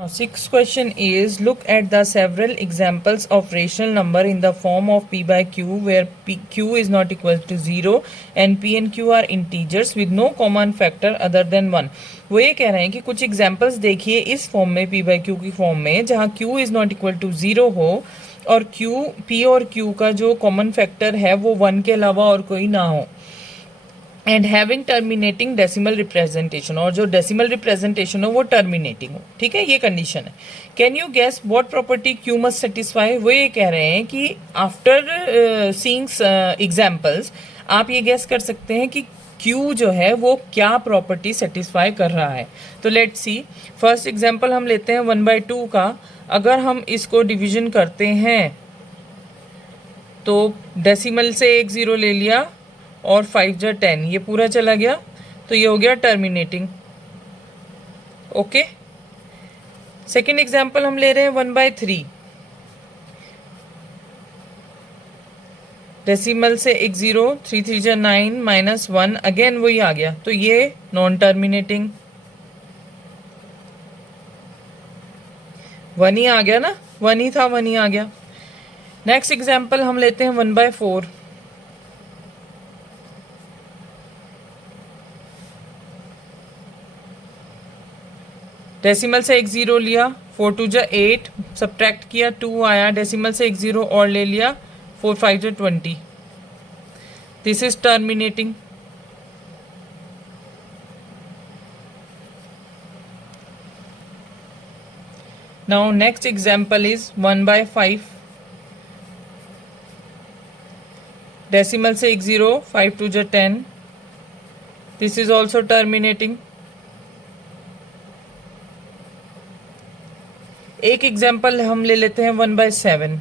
Now, sixth question is, look at the several examples of rational number in the form of p by q where q is not equal to 0 and p and q are integers with no common factor other than 1. वो ये कह रहे हैं कि कुछ examples देखिए इस form में p by q की फॉर्म में जहाँ q is not equal to 0 हो और p और q का जो कॉमन फैक्टर है वो 1 के अलावा और कोई ना हो and having terminating decimal representation, और जो डेसिमल रिप्रेजेंटेशन हो वो टर्मिनेटिंग हो. ठीक है, ये कंडीशन है. Can you guess what property Q must satisfy. वो ये कह रहे हैं कि आफ्टर सीइंग एग्जाम्पल्स आप ये गेस कर सकते हैं कि क्यू जो है वो क्या प्रॉपर्टी सेटिस्फाई कर रहा है. तो लेट्स सी. फर्स्ट एग्जाम्पल हम लेते हैं 1/2 का. अगर हम इसको डिवीजन करते हैं तो डेसिमल से एक ज़ीरो ले लिया और 5 जा 10, ये पूरा चला गया तो ये हो गया टर्मिनेटिंग. ओके. सेकेंड एग्जाम्पल हम ले रहे हैं 1/3. डेसिमल से एक ज़ीरो, 3 3 जा 9 -1, अगेन वही आ गया तो ये नॉन टर्मिनेटिंग. 1 ही आ गया ना, 1 ही था, 1 ही आ गया. नेक्स्ट एग्जाम्पल हम लेते हैं 1/4. डेसिमल से एक ज़ीरो लिया, 4 2 जा 8, सब्ट्रैक्ट किया 2 आया. डेसिमल से एक ज़ीरो और ले लिया, 4 5 जा 20. This is terminating. Now next example is 1/5. Decimal से एक ज़ीरो, 5 2 जा 10. This is also terminating. एक एग्जाम्पल हम ले लेते हैं 1/7.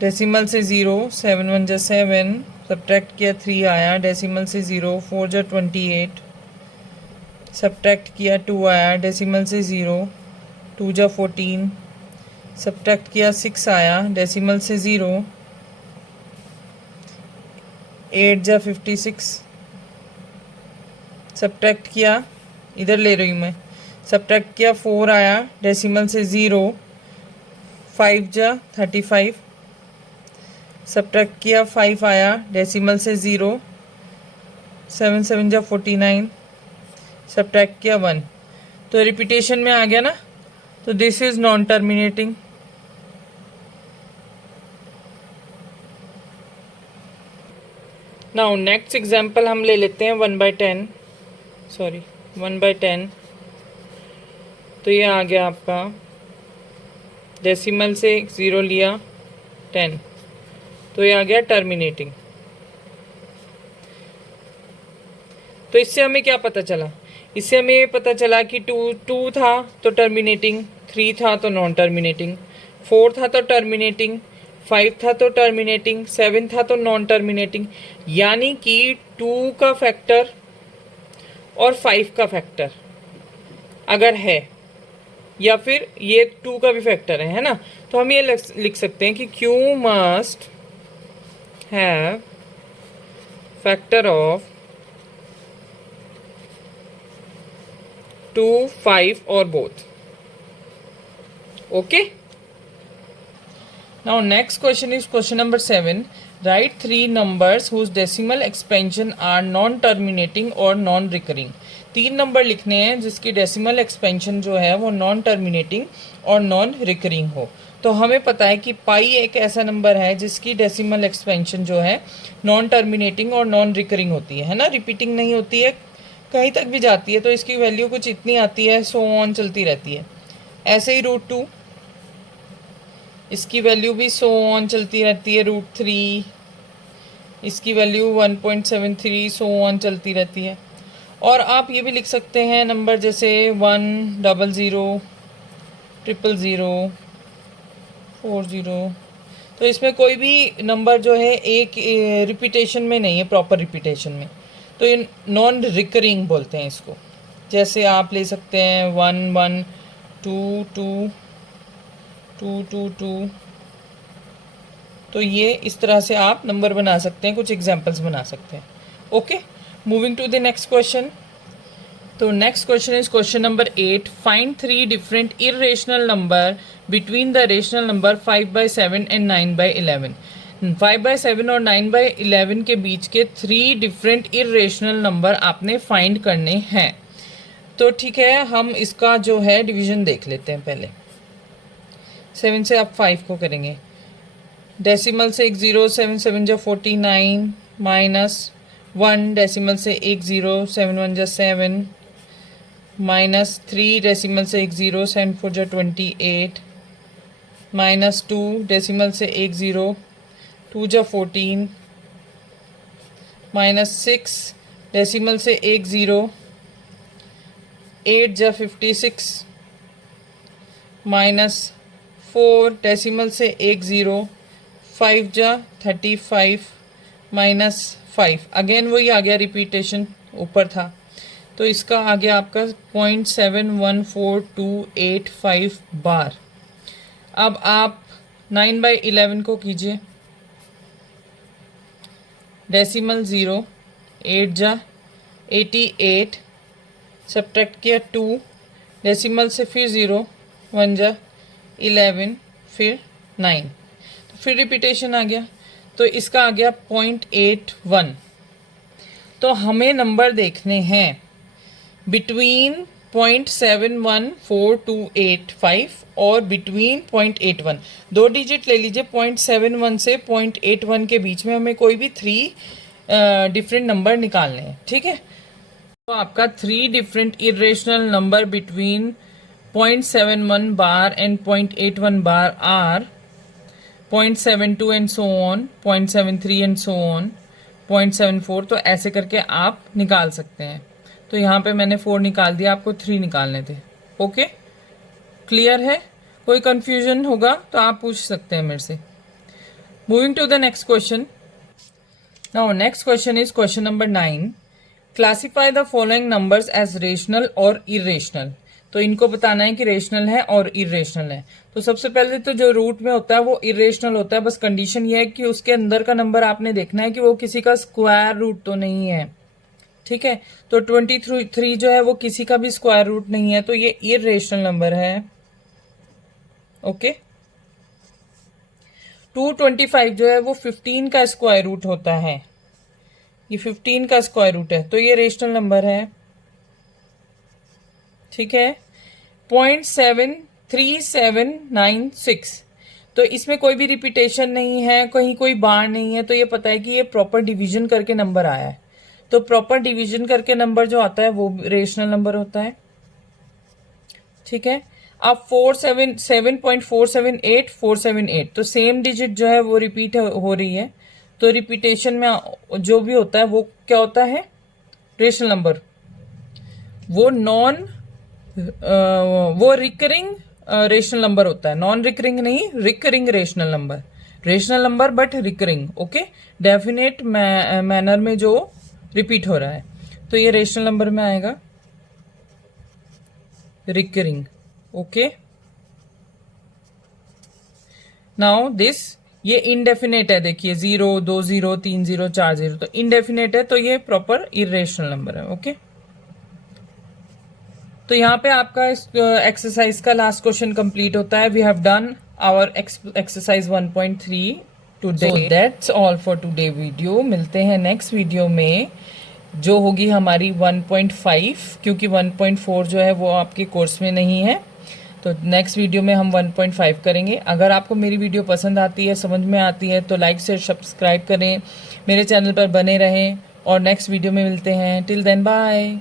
डेसिमल से ज़ीरो, 7 1 जा 7, सब्ट्रैक्ट किया 3 आया. डेसिमल से ज़ीरो, 4 जा 28, सब्ट्रैक्ट किया 2 आया. डेसिमल से ज़ीरो, 2 जा 14, सब्ट्रैक्ट किया 6 आया. डेसिमल से ज़ीरो, 8 जा 56, सब्ट्रैक्ट किया, इधर ले रही हूँ मैं, सब्ट्रैक्ट किया 4 आया. डेसिमल से ज़ीरो, 5 जा 35, सब्ट्रैक्ट किया 5 आया. डेसिमल से ज़ीरो, 7 7 जा 49, सब्ट्रैक्ट किया 1. तो रिपीटेशन में आ गया ना, तो this is non terminating. Now next example हम ले लेते हैं 1/10. सॉरी 1/10. तो ये आ गया आपका, डेसिमल से ज़ीरो लिया 10, तो ये आ गया टर्मिनेटिंग. तो इससे हमें क्या पता चला. इससे हमें ये पता चला कि 2 था तो टर्मिनेटिंग, 3 था तो नॉन टर्मिनेटिंग, 4 था तो टर्मिनेटिंग, 5 था तो टर्मिनेटिंग, 7 था तो नॉन टर्मिनेटिंग. यानी कि 2 का फैक्टर और 5 का फैक्टर अगर है, या फिर ये 2 का भी फैक्टर है ना, तो हम ये लिख सकते हैं कि Q must have factor of 2 5 और both. Okay. Now next question is question number 7. Right 3 numbers whose decimal expansion are non terminating और नॉन रिकरिंग. 3 नंबर लिखने हैं जिसकी डेसिमल एक्सपेंशन जो है वो नॉन टर्मिनेटिंग और नॉन रिकरिंग हो. तो हमें पता है कि पाई एक ऐसा नंबर है जिसकी डेसिमल एक्सपेंशन जो है नॉन टर्मिनेटिंग और नॉन रिकरिंग होती है ना, रिपीटिंग नहीं होती है, कहीं तक भी जाती है. तो इसकी वैल्यू कुछ इतनी आती है, सो ऑन चलती रहती है. ऐसे ही √2, इसकी वैल्यू भी सो ऑन चलती रहती है. √3, इसकी वैल्यू 1.73, सो ऑन चलती रहती है. और आप ये भी लिख सकते हैं नंबर जैसे 1 00 000 40. तो इसमें कोई भी नंबर जो है एक रिपीटेशन में नहीं है, प्रॉपर रिपीटेशन में, तो ये नॉन रिकरिंग बोलते हैं इसको. जैसे आप ले सकते हैं 1 1 2 2 2 2 2. तो ये इस तरह से आप नंबर बना सकते हैं, कुछ एग्जांपल्स बना सकते हैं. Okay, moving to the next question. तो next question is question number 8. Find 3 different irrational number between the rational number 5/7 and 9/11. 5/7 और 9/11 के बीच के 3 डिफरेंट इरेशनल नंबर आपने फाइंड करने हैं. तो ठीक है, हम इसका जो है डिवीजन देख लेते हैं. पहले 7 से आप 5 को करेंगे. डेसिमल से एक 0, 7 7 जा 49 माइनस 1 डेसिमल से एक 0, 7 1 जा 7 माइनस 3 डेसिमल से एक 0, 7 4 जा 28 माइनस 2 डेसिमल से एक 0, 2 जा 14 माइनस 6 डेसिमल से एक 0, 8 जा 56 माइनस 4 डेसिमल से एक 0, 5 जा 35 माइनस 5. अगेन वही आ गया, रिपीटेशन ऊपर था. तो इसका आ गया आपका 0.71428 बार. अब आप 9/11 को कीजिए. डेसिमल 0, 8 जा 88 सब्ट्रैक्ट किया 2 डेसिमल से फिर 0, 1 जा 11 फिर 9. तो फिर रिपीटेशन आ गया. तो इसका आ गया 0.81. तो हमें नंबर देखने हैं बिटवीन 0.714285 और बिटवीन 0.81. 2 डिजिट ले लीजिए. 0.71 से 0.81 के बीच में हमें कोई भी 3 डिफरेंट नंबर निकालने हैं. ठीक है, तो आपका 3 different irrational number between 0.71 bar and 0.81 bar or 0.72 and so on, 0.73 and so on, 0.74. तो ऐसे करके आप निकाल सकते हैं. तो यहाँ पे मैंने 4 निकाल दिया, आपको 3 निकालने थे. ओके, क्लियर है? कोई कंफ्यूजन होगा तो आप पूछ सकते हैं मेरे से. Moving to the next question. Now next question is question number 9. Classify the following numbers as rational और इरेशनल. तो इनको बताना है कि रेशनल है और इरेशनल है. तो सबसे पहले तो जो रूट में होता है वो इरेशनल होता है. बस कंडीशन ये है कि उसके अंदर का नंबर आपने देखना है कि वो किसी का स्क्वायर रूट तो नहीं है. ठीक है, तो 23 जो है वो किसी का भी स्क्वायर रूट नहीं है, तो ये इरेशनल नंबर है. ओके. 225 जो है वो 15 का स्क्वायर रूट होता है. ये 15 का स्क्वायर रूट है, तो ये रेशनल नंबर है. ठीक है. 0.73796. तो इसमें कोई भी रिपीटेशन नहीं है, कहीं कोई बार नहीं है, तो ये पता है कि ये प्रॉपर डिवीजन करके नंबर आया है. तो प्रॉपर डिवीजन करके नंबर जो आता है वो रेशनल नंबर होता है. ठीक है. अब 7.478478 तो सेम डिजिट जो है वो रिपीट हो रही है. तो रिपीटेशन में जो भी होता है वो क्या होता है? Rational number. वो वो रिकरिंग रेशनल नंबर होता है. नॉन रिकरिंग नहीं, recurring rational number. Rational number but recurring. Okay, definite manner में जो रिपीट हो रहा है, तो ये रेशनल नंबर में आएगा, रिकरिंग. ओके. नाउ दिस ये इनडेफिनेट है. देखिए 0 2 0 3 0 4 0, तो इनडेफिनेट है, तो ये प्रॉपर इरेशनल नंबर है. ओके. तो यहाँ पे आपका एक्सरसाइज का लास्ट क्वेश्चन कंप्लीट होता है. We have done our exercise 1.3 today. So that's all for today video. मिलते हैं नेक्स्ट वीडियो में जो होगी हमारी 1.5, क्योंकि 1.4 जो है वो आपके कोर्स में नहीं है. तो नेक्स्ट वीडियो में हम 1.5 करेंगे. अगर आपको मेरी वीडियो पसंद आती है, समझ में आती है, तो लाइक से सब्सक्राइब करें, मेरे चैनल पर बने रहें और नेक्स्ट वीडियो में मिलते हैं. Till then bye.